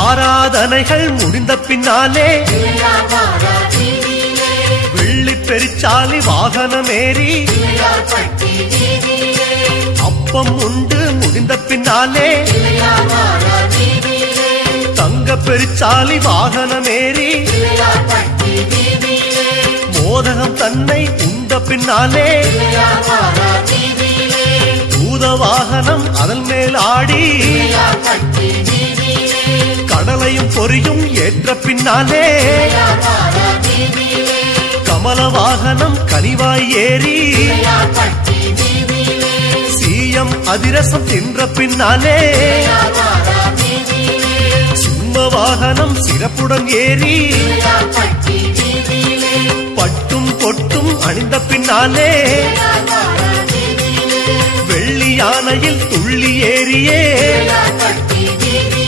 ஆராதனைகள் முடிந்த பின்னாலே வெள்ளி பெருச்சாலி வாகனமேறி அப்பம் உண்டு முடிந்த பின்னாலே தங்க பெருச்சாலி வாகனமேறி மோதகம் தன்னை உண்ட பின்னாலே பூத வாகனம் அதன் மேல் ஆடி கடலையும் பொறியும் ஏற்ற பின்னாலே கமல வாகனம் கனிவாய் ஏறி சீயம் அதிரசம் தின்ற பின்னாலே சிம்ம வாகனம் சிறப்புடன் ஏறி பட்டும் பொட்டும் அணிந்த பின்னாலே வெள்ளி யானையில் துள்ளி ஏறியே